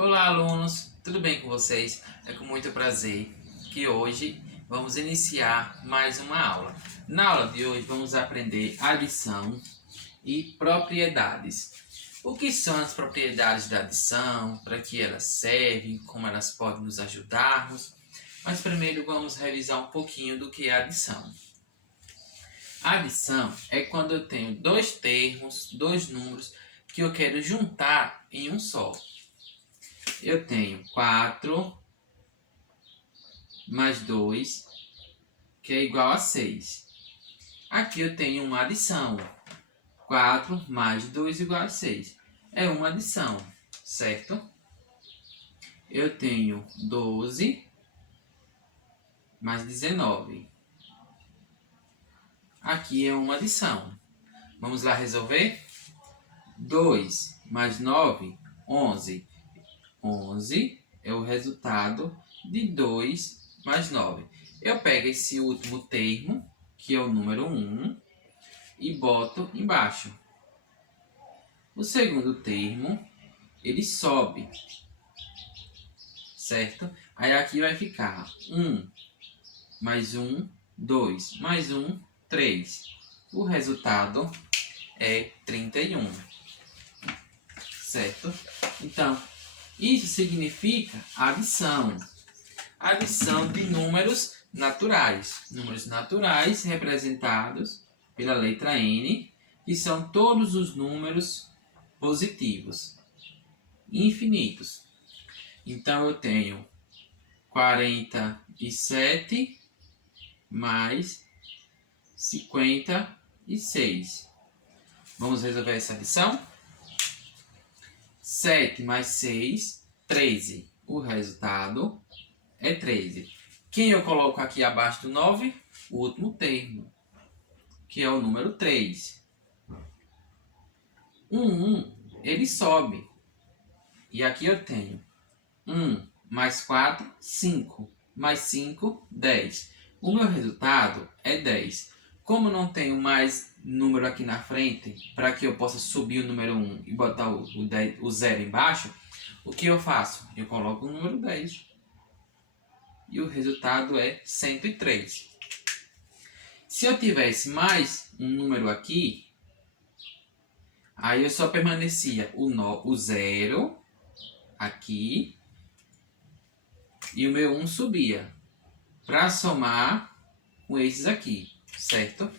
Olá, alunos! Tudo bem com vocês? É com muito prazer que hoje vamos iniciar mais uma aula. Na aula de hoje vamos aprender adição e propriedades. O que são as propriedades da adição, para que elas servem, como elas podem nos ajudarmos. Mas primeiro vamos revisar um pouquinho do que é adição. A adição é quando eu tenho dois termos, dois números que eu quero juntar em um só. Eu tenho 4 mais 2, que é igual a 6. Aqui eu tenho uma adição. 4 mais 2 igual a 6. É uma adição, certo? Eu tenho 12 mais 19. Aqui é uma adição. Vamos lá resolver? 2 mais 9, 11. 11 é o resultado de 2 mais 9. Eu pego esse último termo, que é o número 1, e boto embaixo. O segundo termo, ele sobe, certo? Aí aqui vai ficar 1 mais 1, 2 mais 1, 3. O resultado é 31, certo? Então, isso significa adição. Adição de números naturais. Números naturais representados pela letra N, que são todos os números positivos, infinitos. Então, eu tenho 47 mais 56. Vamos resolver essa adição? 7 mais 6, 13. O resultado é 13. Quem eu coloco aqui abaixo do 9? O último termo, que é o número 3. 1, ele sobe. E aqui eu tenho 1 mais 4, 5. Mais 5, 10. O meu resultado é 10. Como não tenho mais número aqui na frente, para que eu possa subir o número 1 e botar o 0 embaixo, o que eu faço? Eu coloco o número 10. E o resultado é 103. Se eu tivesse mais um número aqui, aí eu só permanecia o 0 aqui e o meu 1 subia para somar com esses aqui, certo?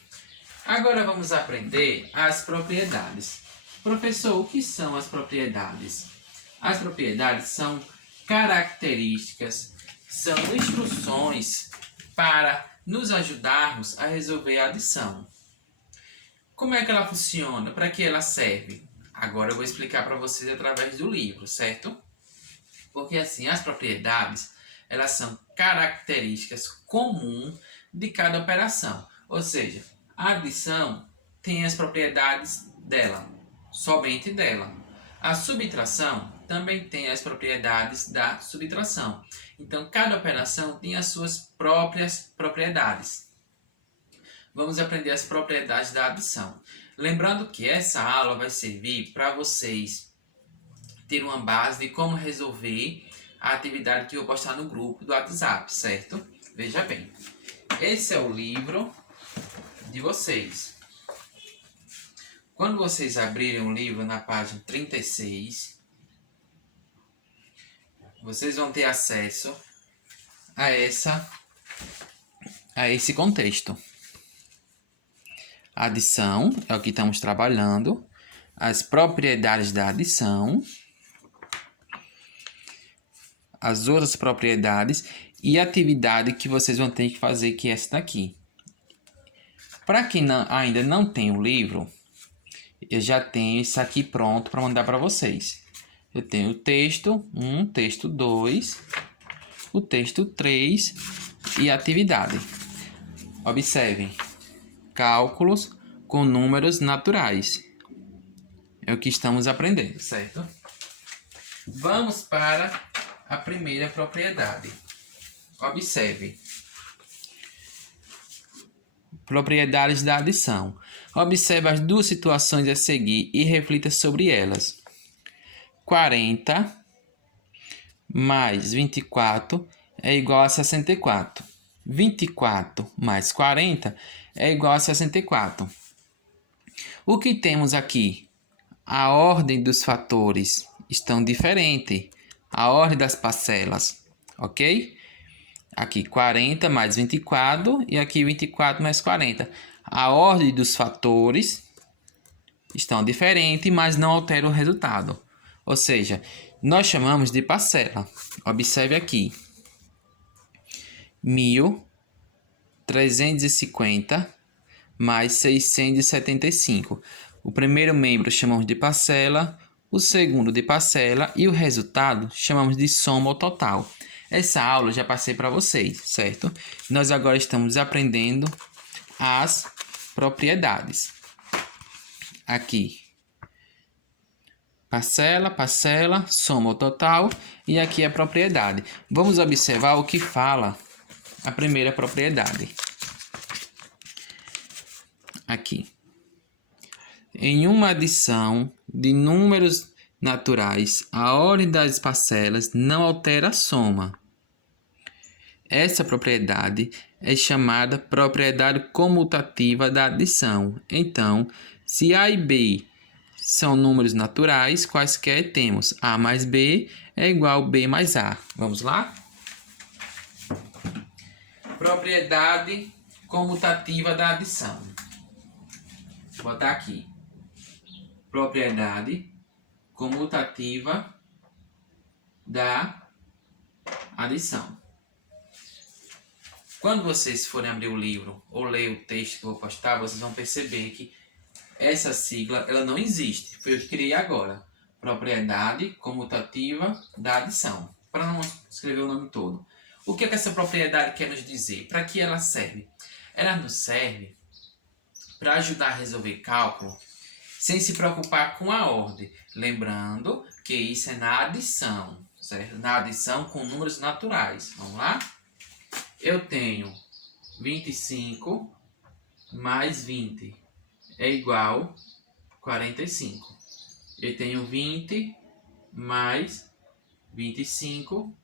Agora vamos aprender as propriedades. Professor, o que são as propriedades? As propriedades são características, são instruções para nos ajudarmos a resolver a adição. Como é que ela funciona? Para que ela serve? Agora eu vou explicar para vocês através do livro, certo? Porque assim, as propriedades, elas são características comuns de cada operação. Ou seja, a adição tem as propriedades dela, somente dela. A subtração também tem as propriedades da subtração. Então, cada operação tem as suas próprias propriedades. Vamos aprender as propriedades da adição. Lembrando que essa aula vai servir para vocês ter uma base de como resolver a atividade que eu vou postar no grupo do WhatsApp, certo? Veja bem, esse é o livro de vocês. Quando vocês abrirem o livro na página 36, vocês vão ter acesso a esse contexto. A adição é o que estamos trabalhando, as propriedades da adição, as outras propriedades e a atividade que vocês vão ter que fazer, que é essa daqui. Para quem ainda não tem o livro, eu já tenho isso aqui pronto para mandar para vocês. Eu tenho o texto 1, texto 2, o texto 3 e a atividade. Observem, cálculos com números naturais. É o que estamos aprendendo, certo? Vamos para a primeira propriedade. Observe. Propriedades da adição. Observe as duas situações a seguir e reflita sobre elas. 40 mais 24 é igual a 64. 24 mais 40 é igual a 64. O que temos aqui? A ordem dos fatores estão diferente. A ordem das parcelas, ok? Aqui 40 mais 24 e aqui 24 mais 40. A ordem dos fatores estão diferentes, mas não altera o resultado. Ou seja, nós chamamos de parcela. Observe aqui. 1.350 mais 675. O primeiro membro chamamos de parcela, o segundo de parcela e o resultado chamamos de soma ou total. Essa aula eu já passei para vocês, certo? Nós agora estamos aprendendo as propriedades. Aqui, parcela, parcela, soma ou total e aqui a propriedade. Vamos observar o que fala a primeira propriedade. Aqui. Em uma adição de números naturais, a ordem das parcelas não altera a soma. Essa propriedade é chamada propriedade comutativa da adição. Então, se A e B são números naturais, quaisquer temos A mais B é igual a B mais A. Vamos lá? Propriedade comutativa da adição. Vou botar aqui. Propriedade comutativa da adição. Quando vocês forem abrir o livro ou ler o texto que eu vou postar, vocês vão perceber que essa sigla ela não existe. Foi eu que criei agora. Propriedade comutativa da adição. Para não escrever o nome todo. O que é que essa propriedade quer nos dizer? Para que ela serve? Ela nos serve para ajudar a resolver cálculo sem se preocupar com a ordem. Lembrando que isso é na adição, certo? Na adição com números naturais. Vamos lá? Eu tenho 25 mais 20 é igual a 45. Eu tenho 20 mais 25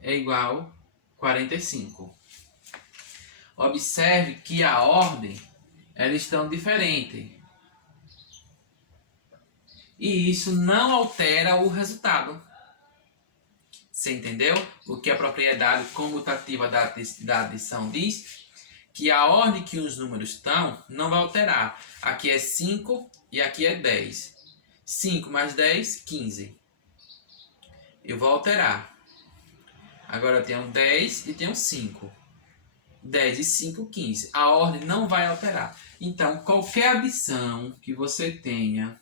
é igual a 45. Observe que a ordem elas estão diferentes. E isso não altera o resultado. Você entendeu? O que a propriedade comutativa da adição diz? Que a ordem que os números estão não vai alterar. Aqui é 5 e aqui é 10. 5 mais 10, 15. Eu vou alterar. Agora eu tenho 10 e tenho 5. 10 e 5, 15. A ordem não vai alterar. Então, qualquer adição que você tenha,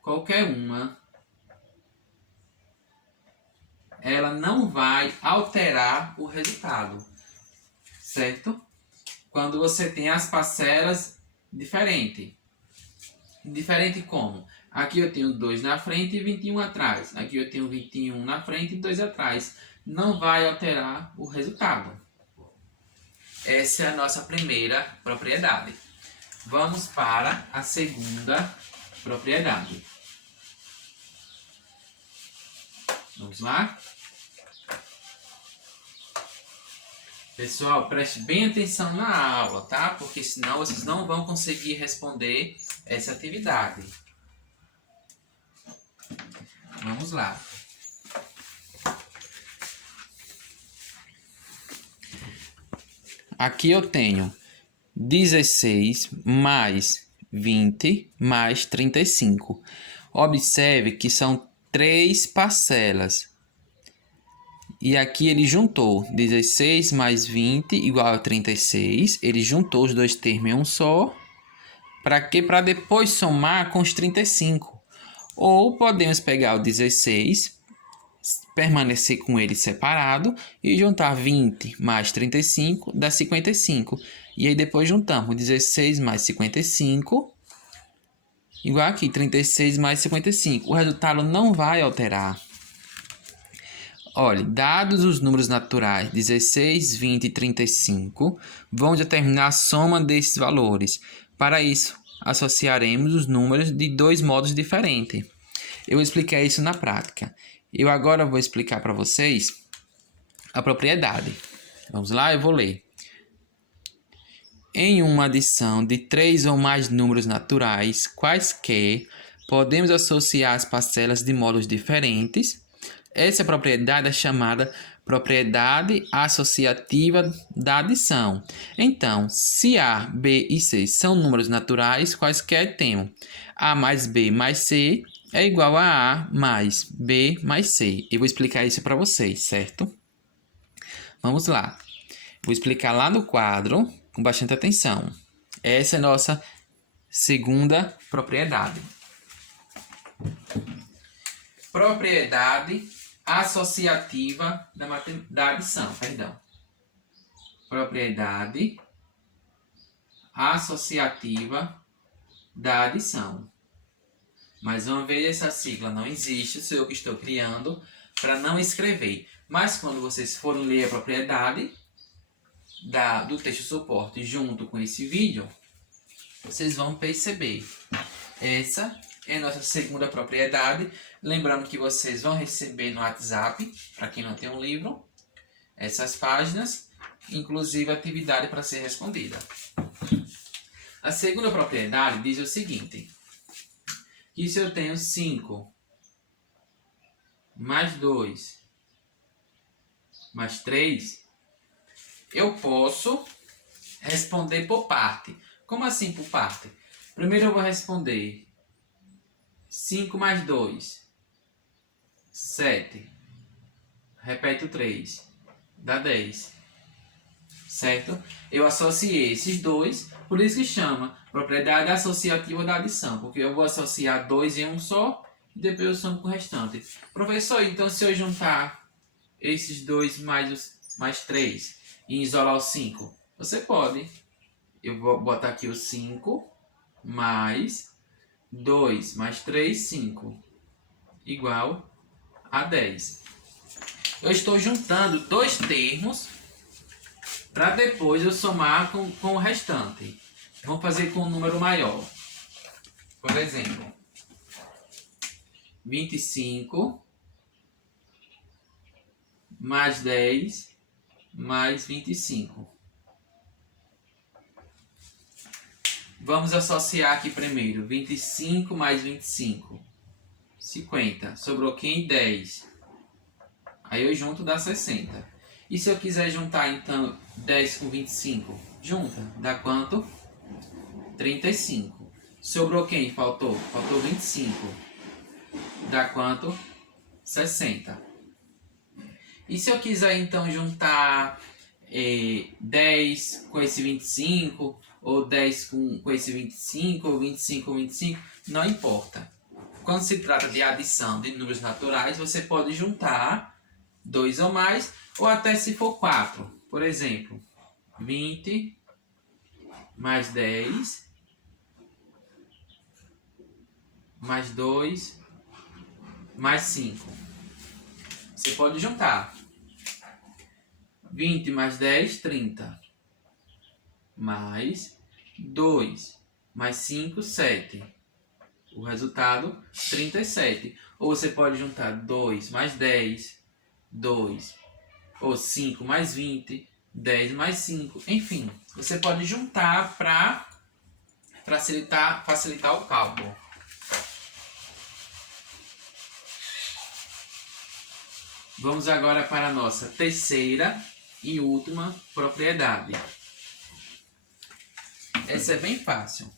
qualquer uma, ela não vai alterar o resultado, certo? Quando você tem as parcelas diferentes. Diferente como? Aqui eu tenho 2 na frente e 21 atrás. Aqui eu tenho 21 na frente e 2 atrás. Não vai alterar o resultado. Essa é a nossa primeira propriedade. Vamos para a segunda propriedade. Vamos lá? Pessoal, preste bem atenção na aula, tá? Porque senão vocês não vão conseguir responder essa atividade. Vamos lá. Aqui eu tenho 16 mais 20 mais 35. Observe que são 3 parcelas. E aqui ele juntou 16 mais 20 igual a 36. Ele juntou os dois termos em um só. Para quê? Para depois somar com os 35. Ou podemos pegar o 16, permanecer com ele separado e juntar 20 mais 35 dá 55. E aí depois juntamos 16 mais 55 igual aqui, 36 mais 55. O resultado não vai alterar. Olha, dados os números naturais 16, 20 e 35, vão determinar a soma desses valores. Para isso, associaremos os números de dois modos diferentes. Eu expliquei isso na prática. Eu agora vou explicar para vocês a propriedade. Vamos lá, eu vou ler. Em uma adição de 3 ou mais números naturais, quaisquer, podemos associar as parcelas de modos diferentes. Essa propriedade é chamada propriedade associativa da adição. Então, se A, B e C são números naturais, quaisquer temos A mais B mais C é igual a A mais B mais C. Eu vou explicar isso para vocês, certo? Vamos lá. Vou explicar lá no quadro com bastante atenção. Essa é a nossa segunda propriedade. Propriedade associativa da adição, perdão. Propriedade associativa da adição. Mais uma vez, essa sigla não existe, sou eu que estou criando para não escrever. Mas quando vocês forem ler a propriedade do texto suporte junto com esse vídeo, vocês vão perceber. Essa é a nossa segunda propriedade. Lembrando que vocês vão receber no WhatsApp, para quem não tem um livro, essas páginas, inclusive atividade para ser respondida. A segunda propriedade diz o seguinte, que se eu tenho 5 mais 2 mais 3, eu posso responder por parte. Como assim por parte? Primeiro eu vou responder 5 mais 2, 7. Repete o 3, dá 10. Certo? Eu associei esses dois, por isso que chama propriedade associativa da adição, porque eu vou associar 2 em um só e depois eu somo com o restante. Professor, então se eu juntar esses 2 mais 3 e isolar o 5, você pode. Eu vou botar aqui o 5 mais 2 mais 3, 5, igual a 10. Eu estou juntando dois termos para depois eu somar com o restante. Vamos fazer com um número maior. Por exemplo, 25 mais 10 mais 25. Vamos associar aqui primeiro. 25 mais 25. 50. Sobrou quem? 10. Aí eu junto, dá 60. E se eu quiser juntar, então, 10 com 25? Junta. Dá quanto? 35. Sobrou quem? Faltou 25. Dá quanto? 60. E se eu quiser, então, juntar 10 com esse 25, ou 10 com esse 25, ou 25 com 25, não importa. Quando se trata de adição de números naturais, você pode juntar 2 ou mais, ou até se for 4. Por exemplo, 20 mais 10 mais 2 mais 5. Você pode juntar 20 mais 10, 30. Mais 2 mais 5, 7. O resultado, 37. Ou você pode juntar 2 mais 10, 2. Ou 5 mais 20, 10 mais 5. Enfim, você pode juntar para facilitar o cálculo. Vamos agora para a nossa terceira e última propriedade. Essa é bem fácil.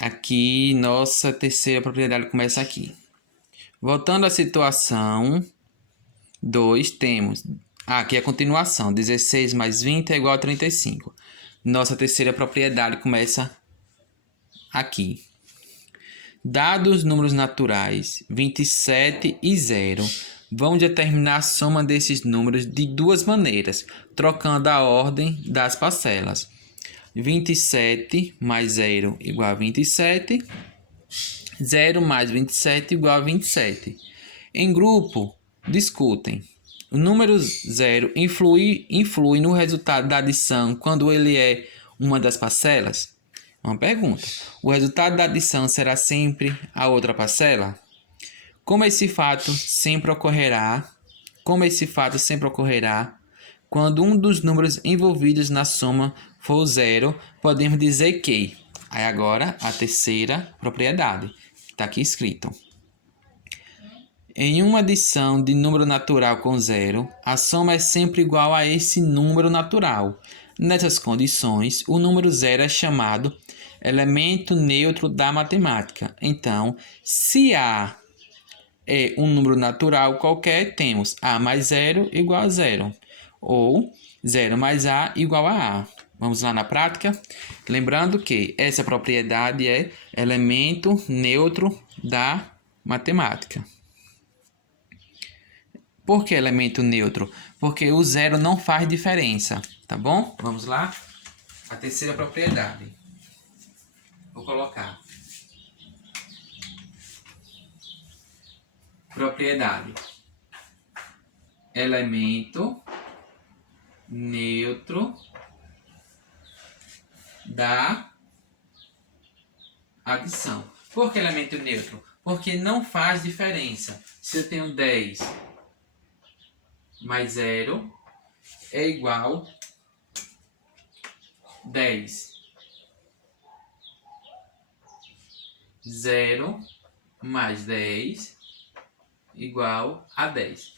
Aqui, nossa terceira propriedade começa aqui. Voltando à situação 2, temos... aqui é a continuação. 16 mais 20 é igual a 35. Nossa terceira propriedade começa aqui. Dados os números naturais 27 e 0, vamos determinar a soma desses números de duas maneiras, trocando a ordem das parcelas. 27 mais 0 igual a 27. 0 mais 27 igual a 27. Em grupo, discutem. o número 0 influi no resultado da adição quando ele é uma das parcelas? Uma pergunta. O resultado da adição será sempre a outra parcela? Como esse fato sempre ocorrerá quando um dos números envolvidos na soma for 0, podemos dizer que... Aí agora a terceira propriedade, está aqui escrito. Em uma adição de número natural com 0, a soma é sempre igual a esse número natural. Nessas condições, o número 0 é chamado elemento neutro da matemática. Então, se A é um número natural qualquer, temos A mais 0 igual a 0. Ou 0 mais A igual a A. Vamos lá na prática? Lembrando que essa propriedade é elemento neutro da matemática. Por que elemento neutro? Porque o 0 não faz diferença, tá bom? Vamos lá? A terceira propriedade. Vou colocar. Propriedade. Elemento neutro da adição. Por que elemento neutro? Porque não faz diferença. Se eu tenho 10 mais 0 é igual a 10. 0 mais 10 igual a 10.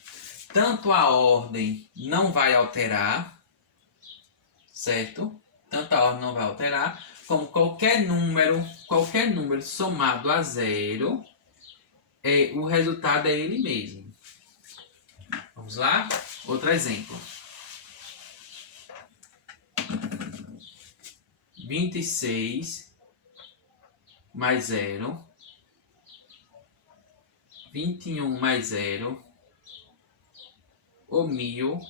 Tanto a ordem não vai alterar, certo? Tanto a ordem não vai alterar, como qualquer número somado a 0, o resultado é ele mesmo. Vamos lá? Outro exemplo. 26 mais 0, 21 mais 0, ou 1000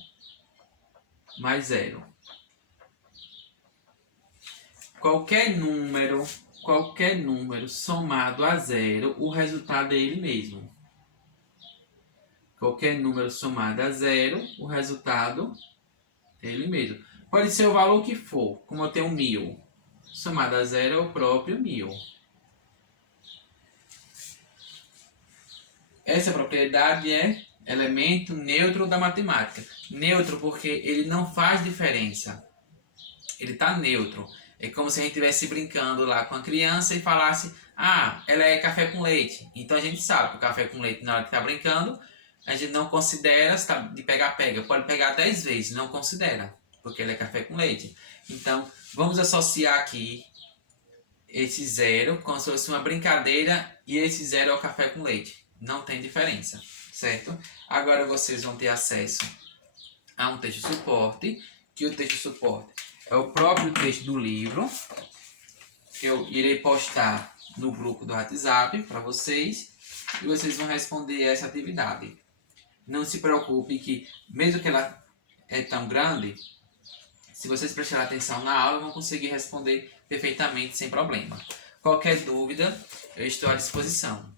mais 0. Qualquer número somado a 0, o resultado é ele mesmo. Qualquer número somado a 0, o resultado é ele mesmo. Pode ser o valor que for, como eu tenho 1000. Somado a 0 é o próprio 1000. Essa propriedade é elemento neutro da matemática. Neutro porque ele não faz diferença. Ele está neutro. É como se a gente estivesse brincando lá com a criança e falasse: ah, ela é café com leite. Então a gente sabe que o café com leite, na hora que está brincando, a gente não considera se tá de pegar-pega. Pode pegar 10 vezes, não considera, porque ele é café com leite. Então, vamos associar aqui esse 0 como se fosse uma brincadeira e esse 0 é o café com leite. Não tem diferença, certo? Agora vocês vão ter acesso a um texto suporte, que o texto suporte é o próprio texto do livro, que eu irei postar no grupo do WhatsApp para vocês, e vocês vão responder essa atividade. Não se preocupe que, mesmo que ela é tão grande, se vocês prestarem atenção na aula, vão conseguir responder perfeitamente, sem problema. Qualquer dúvida, eu estou à disposição.